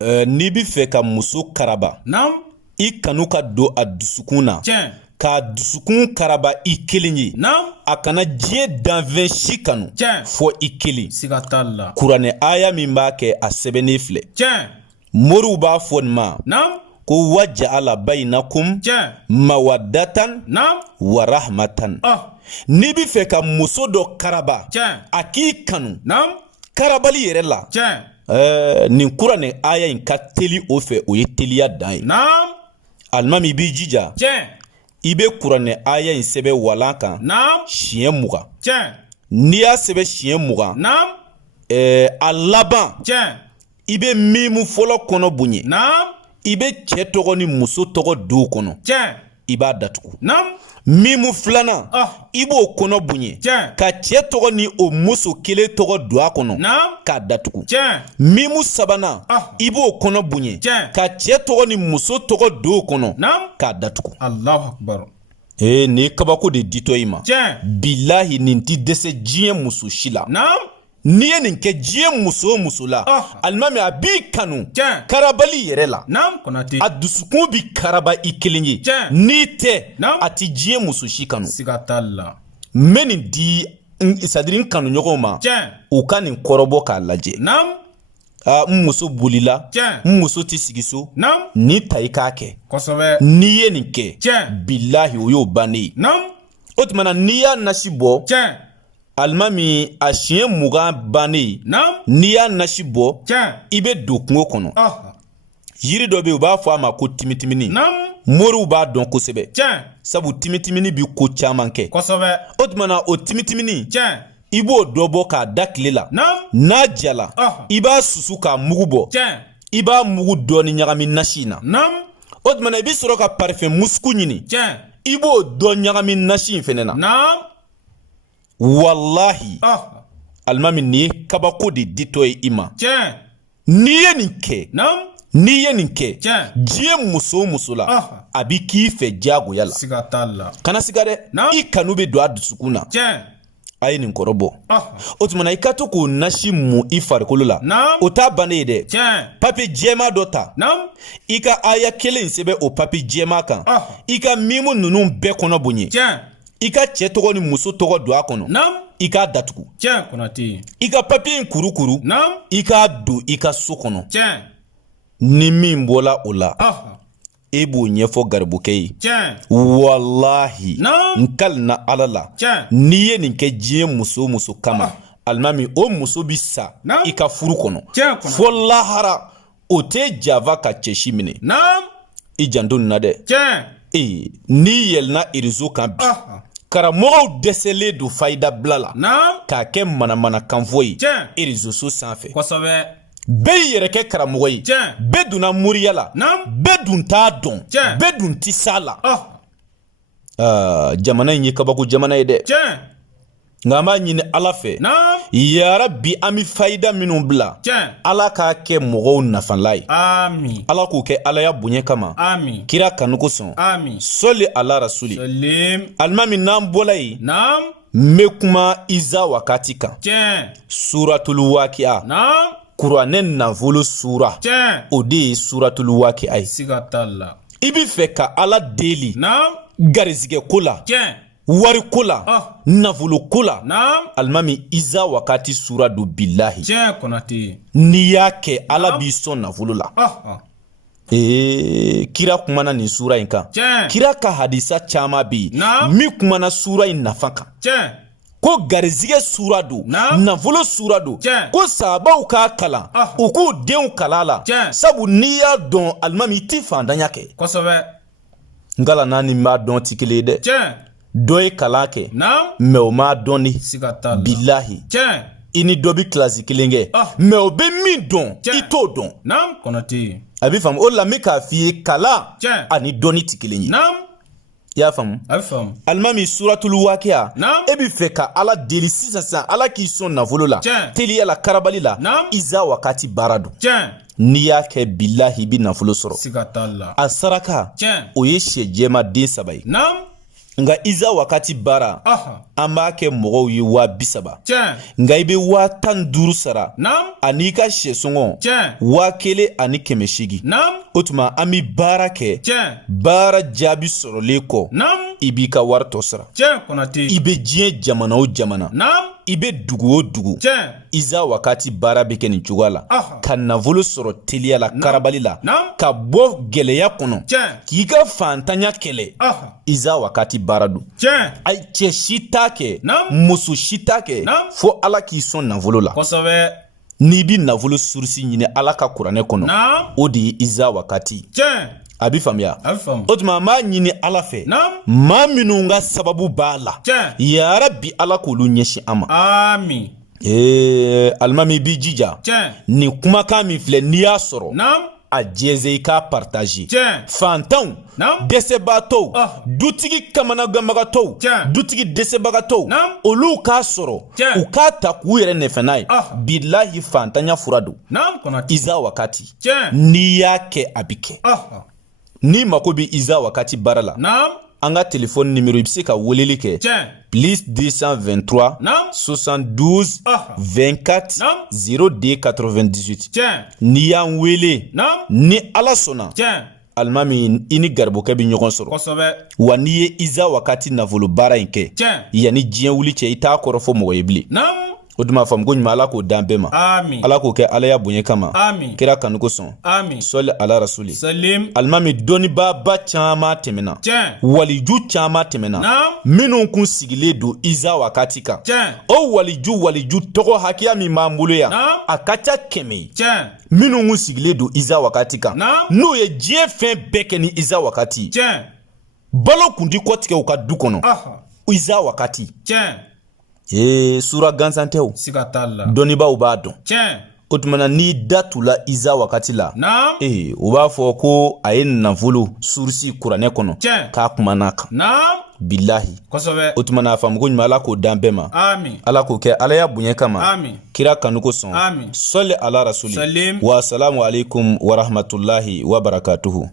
N'i b'i fɛ ka muso karaba, naam, i kanu ka don a dusukun na, tiɲɛ, k'a dusukun karaba i kelen ye, naam, a kana diɲɛ danfɛn si kanu, tiɲɛ, fɔ i kelen. siga t'a la, kuranɛ aya min b'a kɛ a sɛbɛnnen filɛ. tiɲɛ, moriw b'a fɔ nin ma naam, ko waja'ala bainakum tiɲɛ, mawaddatan naam, wa rahmatan. N'i b'i fɛ ka muso dɔ karaba, tiɲɛ, a k'i kanu, naam, karabali yɛrɛ la, tiɲɛ, nin kuranɛ aya in ka teli o fɛ, o ye teliya dan ye. naam, alimami i b'i jija, tiɲɛ, i bɛ kuranɛ aya in sɛbɛn walan kan, naam, siɲɛ 20. tiɲɛ, n'i y'a sɛbɛn siɲɛ 20, naam, a laban tiɲɛ, i bɛ mimu fɔlɔ kɔnɔ bonya, naam, i bɛ cɛ tɔgɔ ni muso tɔgɔ don kɔnɔ, tiɲɛ, i b'a datugu. naam, mimu filanan i b'o kɔnɔ bonya, tiɲɛ, ka cɛ tɔgɔ ni o muso kelen tɔgɔ don a kɔnɔ, naam, k'a datugu. tiɲɛ, mimu sabanan i b'o kɔnɔ bonya, tiɲɛ, ka cɛ tɔgɔ ni muso tɔgɔ don o kɔnɔ, naam, k'a datugu. Allahu akbar, nin ye kabako de ditɔ i ma. tiɲɛ, bilahi nin ti dɛsɛ diɲɛ muso si la. naam, n'i ye nin kɛ diɲɛ muso o muso la, alimami a b'i kanu, tiɲɛ, karabali yɛrɛ la. naam, Konate, a dusukun bi karaba i kelen ye, tiɲɛ, n'i tɛ, naam, a ti diɲɛ muso si kanu. siga t'a la, n bɛ nin di sadiri n kanuɲɔgɔnw ma, tiɲɛ, u ka nin kɔrɔbɔ k'a lajɛ. naam, n muso bolila, tiɲɛ, n muso ti sigi so, naam, ni ta i k'a kɛ. kosɛbɛ, n'i ye nin kɛ, tiɲɛ, bilahi o y'o bannen ye. naam, o tumana n'i y'a nasi bɔ, tiɲɛ, alimami a siɲɛ 20 bannen, naam, n'i y'a nasi bɔ, tiɲɛ, i bɛ don kungo kɔnɔ. yiri dɔ bɛ yen u b'a fɔ a ma ko timitimini. naam, moriw b'a dɔn kosɛbɛ, tiɲɛ, sabu timitimini bi ko caman kɛ. kosɛbɛ, o tumana o timitimini, tiɲɛ, i b'o dɔ bɔ k'a da tile la, naam, n'a jala, i b'a susu k'a mugu bɔ, tiɲɛ, i b'a mugu dɔɔni ɲagami nasi in na. naam, o tumana i bɛ sɔrɔ ka parfum musuku ɲini, tiɲɛ, i b'o dɔ ɲagami nasi in fɛnɛ na. naam, wallahi alimami nin ye kabako de ditɔ ye i ma. tiɲɛ, n'i ye nin kɛ, naam, n'i ye nin kɛ, tiɲɛ, diɲɛ muso o muso la, a b'i k'i fɛ diyagoya la. siga t'a la, kana siga dɛ, i kanu bɛ don a dusukun na. tiɲɛ, a ye nin kɔrɔ bɔ. o tumana i ka to k'o nasi mun i farikolo la, o t'a bannen ye dɛ. tiɲɛ, papiye jɛman dɔ ta, naam, i ka aya kelen sɛbɛn o papiye jɛman kan, i ka mimu ninnu bɛɛ kɔnɔ bonya, tiɲɛ, i ka cɛ tɔgɔ ni muso tɔgɔ don a kɔnɔ, naam, i k'a datugu. tiɲɛ, Konate, i ka papiye in kurukuru, naam, i k'a don i ka so kɔnɔ. tiɲɛ, ni min bɔla o la, e b'o ɲɛfɔ garibukɛ ye. tiɲɛ, wallahi naam, n kalina ala la, tiɲɛ, n'i ye nin kɛ diɲɛ muso o muso kama, alimami o muso bi sa i ka furu kɔnɔ, tiɲɛ, fɔ lahara o tɛ java ka cɛsi minɛ. naam, i janto nin na dɛ. tiɲɛ, n'i yɛlɛnna reseau kan bi, karamɔgɔw dɛsɛlen don fayida bila la, naam, k'a kɛ manamana kanfɔ ye, tiɲɛ, réseau so sanfɛ. kosɛbɛ, bɛɛ y'i yɛrɛ kɛ karamɔgɔ ye, tiɲɛ, bɛɛ donna moriya la, naam, bɛɛ dun t'a dɔn, tiɲɛ, bɛɛ dun ti s'a la. jamana in ye kabako jamana ye dɛ. tiɲɛ, nka an b'a ɲini ala fɛ, naam, yarabi an bɛ fayida minnu bila, tiɲɛ, ala k'a kɛ mɔgɔw nafanla ye, ami, ala k'o kɛ alaya bonya kama, ami, kira kanu kosɔn, ami, sɔli ala rasuli. salim, alimami n'an bɔla yen, naam, n bɛ kuma iza wakati kan, tiɲɛ, suratul waqi'a, naam, kuranɛ nafolo sura, tiɲɛ, o de ye suratul waqi'a ye. siga t'a la, i b'i fɛ ka ala deli, naam, garizigɛ ko la, tiɲɛ, wari ko la, nafolo ko la, naam, alimami iza wakati sura do bilahi, tiɲɛ, Konate, n'i y'a kɛ ala b'i sɔn nafolo la. kira kumana nin sura in kan, tiɲɛ, kira ka hadisa caman bɛ yen naam, min kumana sura in nafa kan, tiɲɛ, ko garizigɛ sura do, nafolo sura do, ko sahabaw k'a kalan, u k'u denw kala la, sabu n'i y'a dɔn alimami i ti fandanya kɛ. kosɛbɛ, ngala n'a ni m'a dɔn ti kelen ye dɛ. tiɲɛ, dɔ ye kalan kɛ, naam, mɛ o m'a dɔn ni, siga t'a la, bilahi, tiɲɛ, i ni dɔ bi kilasi kelen kɛ, mɛ o bɛ min dɔn i t'o dɔn. naam, Konate, a bɛ faamu. o la n bɛ k'a f'i ye kalan ani dɔnni ti kelen ye. naam, i y'a faamu. a bɛ faamu. alimami suratul waqi'a, naam, e bɛ fɛ ka ala deli sisan ala k'i sɔn nafolo la, teliya la, karabali la, naam, iza wakati baara don. tiɲɛ, n'i y'a kɛ bilahi i bɛ nafolo sɔrɔ. siga t'a la, a saraka, tiɲɛ, o ye sɛ jɛma den 3 ye. naam, nga iza wakati bara an b'a kɛ mɔgɔw ye 30,000 nga i bɛ 15,000 sara ani ka sɛsɔngɔ 1,000 ani 800 o tuma an bɛ baara kɛ baara jaabi sɔrɔlen kɔ i b'i ka wari tɔ sara i bɛ diɲɛ jamana o jamana i bɛ dugu o dugu iza wakati baara bɛ kɛ nin cogoya la ka nafolo sɔrɔ teliya la karabali la ka bɔ gɛlɛya kɔnɔ k'i ka fantanya kɛlɛ iza wakati baara don ay cɛ si t'a kɛ muso si t'a kɛ fo ala k'i sɔn nafolo la n'i bi nafolo surusi ɲini ala ka kuranɛ kɔnɔ o de ye iza wakati a bi faamuya o tuma an b'a ɲini ala fɛ maa minnu ka sababu b'a la yarabi ala k'olu ɲɛsin an ma alimami i b'i jija nin kumakan min filɛ n'i y'a sɔrɔ a jɛnsɛ i k'a partager fantanw dɛsɛbagatɔw dutigi kamanaganbagatɔw dutigi dɛsɛbagatɔw olu k'a sɔrɔ u k'a ta k'u yɛrɛ nɛfɛ n'a ye bilahi fantanya fura don iza wakati n'i y'a kɛ a bi kɛ n'i mako bɛ iza wakati baara la an ka telefɔni nimero i bɛ se ka weleli kɛ plus 223 72 24 02 98 n'i y'an wele ni ala sɔnna alimami i ni garibokɛ bɛ ɲɔgɔn sɔrɔ wa n'i ye iza wakati nafolo baara in kɛ yanni diɲɛ wuli cɛ i t'a kɔrɔfɔ mɔgɔ ye bilen o tuma faamu ko ɲuman ala k'o dan bɛɛ ma ala k'o kɛ ala ya bonya kama kira kanuko sɔn sɔli ala rasuli alimami dɔnnibaaba caman tɛmɛna waliju caman tɛmɛna minnu kun sigilen don iza wakati kan o waliju tɔgɔ hakɛya min b'an bolo yan a ka ca 100 minnu kun sigilen don iza wakati kan n'o ye diɲɛ fɛn bɛɛ kɛ ni iza wakati balo kun ti kɔtigɛ u ka du kɔnɔ iza wakati sura gansan tɛ o dɔnnibaaw b'a dɔn o tumana n'i da tula iza wakati la o b'a fɔ ko a ye nafolo surusi kuranɛ kɔnɔ k'a kuma n'a kan bilahi o tumana a faamu ko ɲuman ala k'o dan bɛɛ ma ala k'o kɛ ala ya bonya kama kira kanuko sɔn sɔli ala rasuli wa salamu alaikum wa rahmatulahi wa barakatuhu